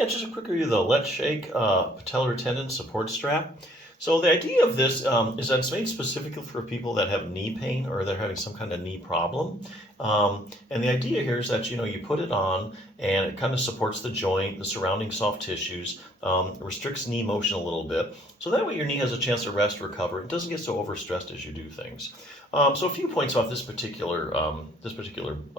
Yeah, just a quick review of the LETSHAKE Patellar Tendon Support Strap. So the idea of this is that it's made specifically for people that have knee pain or they're having some kind of knee problem. And the idea here is that, you put it on and it kind of supports the joint, the surrounding soft tissues, restricts knee motion a little bit. So that way your knee has a chance to rest, recover. It doesn't get so overstressed as you do things. So a few points off this particular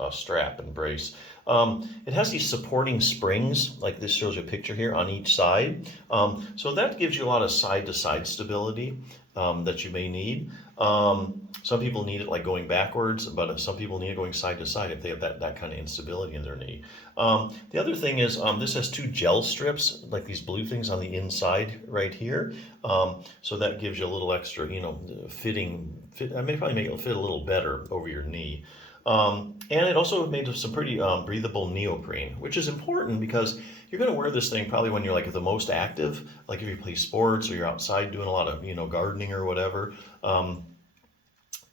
strap and brace. It has these supporting springs, like this shows you a picture here, on each side. So that gives you a lot of side-to-side stability that you may need. Some people need it like going backwards, but some people need it going side to side if they have that kind of instability in their knee. The other thing is this has two gel strips, like these blue things on the inside right here. So that gives you a little extra, I may probably make it fit a little better over your knee. And it also made of some pretty breathable neoprene, which is important because you're going to wear this thing probably when you're like the most active, like if you play sports or you're outside doing a lot of, gardening or whatever.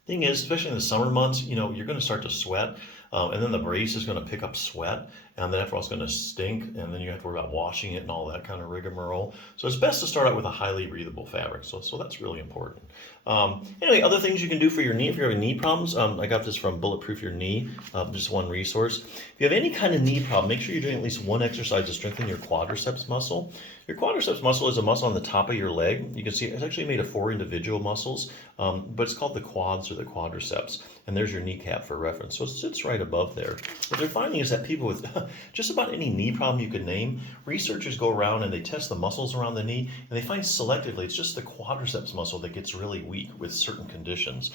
Thing is, especially in the summer months, you're going to start to sweat, and then the brace is going to pick up sweat, and then after all, it's going to stink, and then you have to worry about washing it and all that kind of rigmarole. So it's best to start out with a highly breathable fabric. So that's really important. Anyway, other things you can do for your knee if you're having knee problems. I got this from Bulletproof Your Knee, just one resource. If you have any kind of knee problem, make sure you're doing at least one exercise to strengthen your quadriceps muscle. Your quadriceps muscle is a muscle on the top of your leg. You can see it's actually made of 4 individual muscles, but it's called the quads or the quadriceps. And there's your kneecap for reference. So it sits right above there. What they're finding is that people with just about any knee problem you could name, researchers go around and they test the muscles around the knee, and they find selectively it's just the quadriceps muscle that gets really weak with certain conditions.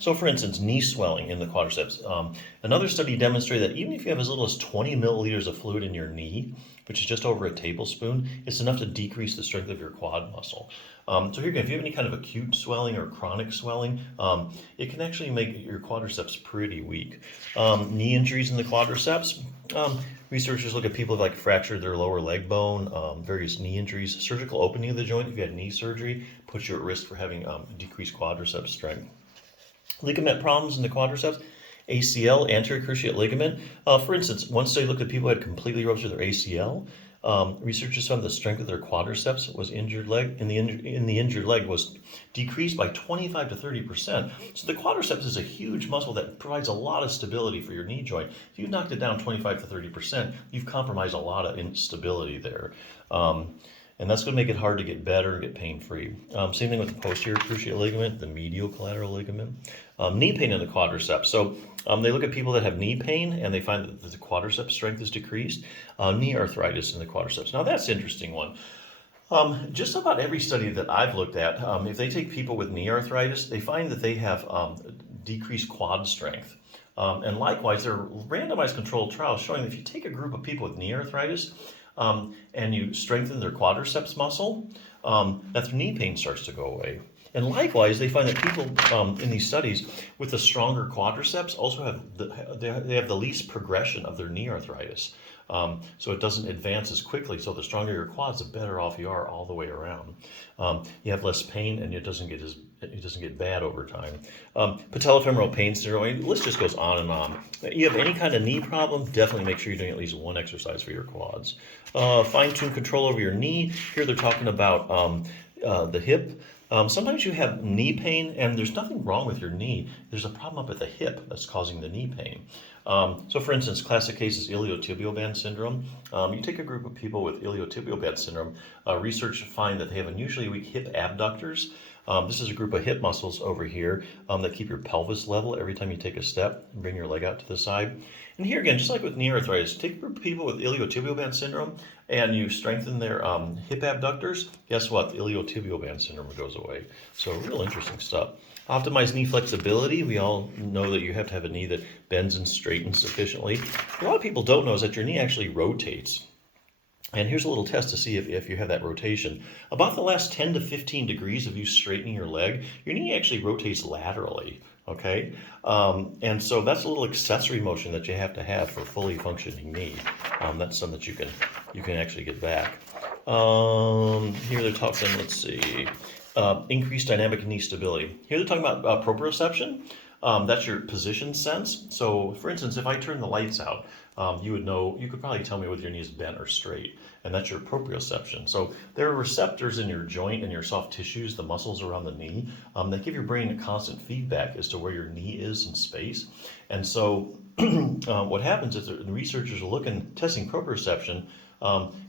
So for instance, knee swelling in the quadriceps. Another study demonstrated that even if you have as little as 20 milliliters of fluid in your knee, which is just over a tablespoon, it's enough to decrease the strength of your quad muscle. So here again, if you have any kind of acute swelling or chronic swelling, it can actually make your quadriceps pretty weak. Knee injuries in the quadriceps. Researchers look at people who fractured their lower leg bone, various knee injuries. Surgical opening of the joint, if you had knee surgery, puts you at risk for having decreased quadriceps strength. Ligament problems in the quadriceps. ACL, anterior cruciate ligament. For instance, one study looked at people who had completely ruptured their ACL. Researchers found the strength of their quadriceps was injured leg, in the injured leg was decreased by 25 to 30%. So the quadriceps is a huge muscle that provides a lot of stability for your knee joint. If you've knocked it down 25 to 30%, you've compromised a lot of instability there. And that's going to make it hard to get better and get pain-free. Same thing with the posterior cruciate ligament, the medial collateral ligament. Knee pain in the quadriceps. So they look at people that have knee pain and they find that the quadriceps strength is decreased. Knee arthritis in the quadriceps. Now that's an interesting one. Just about every study that I've looked at, if they take people with knee arthritis, they find that they have decreased quad strength. And likewise, there are randomized controlled trials showing that if you take a group of people with knee arthritis, and you strengthen their quadriceps muscle, that their knee pain starts to go away. And likewise, they find that people in these studies with the stronger quadriceps also have they have the least progression of their knee arthritis. So it doesn't advance as quickly. So the stronger your quads, the better off you are all the way around. You have less pain, and it doesn't get bad over time. Patellofemoral pain syndrome. The list just goes on and on. You have any kind of knee problem, definitely make sure you're doing at least one exercise for your quads. Fine-tune control over your knee. Here they're talking about the hip. Sometimes you have knee pain and there's nothing wrong with your knee. There's a problem up at the hip that's causing the knee pain. So for instance, classic case is iliotibial band syndrome. You take a group of people with iliotibial band syndrome, research find that they have unusually weak hip abductors. This is a group of hip muscles over here that keep your pelvis level every time you take a step and bring your leg out to the side. And here again, just like with knee arthritis, take a group of people with iliotibial band syndrome and you strengthen their hip abductors. Guess what? The iliotibial band syndrome goes away. So real interesting stuff. Optimize knee flexibility. We all know that you have to have a knee that bends and straightens sufficiently. A lot of people don't know is that your knee actually rotates. And here's a little test to see if you have that rotation. About the last 10 to 15 degrees of you straightening your leg, your knee actually rotates laterally, okay? And so that's a little accessory motion that you have to have for a fully functioning knee. That's something that you can actually get back. Here they're talking, let's see, increased dynamic knee stability. Here they're talking about proprioception. That's your position sense. So for instance, if I turn the lights out, you would know, you could probably tell me whether your knee is bent or straight, and that's your proprioception. So there are receptors in your joint and your soft tissues, the muscles around the knee, that give your brain a constant feedback as to where your knee is in space. And so what happens is the researchers are testing proprioception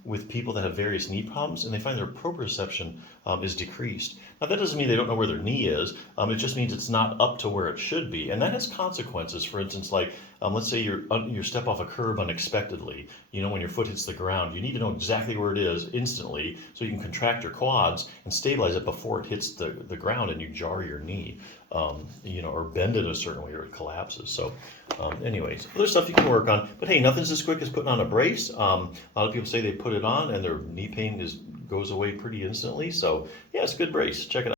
with people that have various knee problems, and they find their proprioception is decreased. Now, that doesn't mean they don't know where their knee is. It just means it's not up to where it should be, and that has consequences. For instance, like let's say you step off a curb unexpectedly. You know, when your foot hits the ground, you need to know exactly where it is instantly, so you can contract your quads and stabilize it before it hits the ground, and you jar your knee, you know, or bend it a certain way, or it collapses. So, anyways, other stuff you can work on. But hey, nothing's as quick as putting on a brace. A lot of people say they put it on and their knee pain goes away pretty instantly. So yeah, it's a good brace. Check it out.